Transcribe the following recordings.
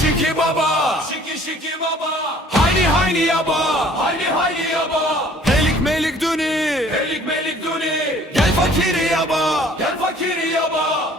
şiki baba. Şiki şiki baba. Hayni hayni yaba. Hayni hayni yaba. Helik melik duni. Helik melik duni. Gel fakiri yaba. Gel fakiri yaba.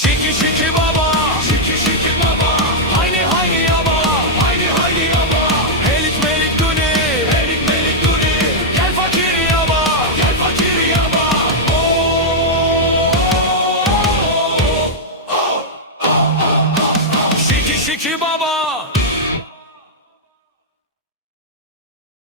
Şiki şiki baba. Şiki şiki baba. Haydi haydi yaba. Haydi haydi yaba. Helik melik duni. Helik melik duni. Gel fakir yaba. Gel fakir yaba. Oh oh oh oh oh oh. Şiki şiki baba.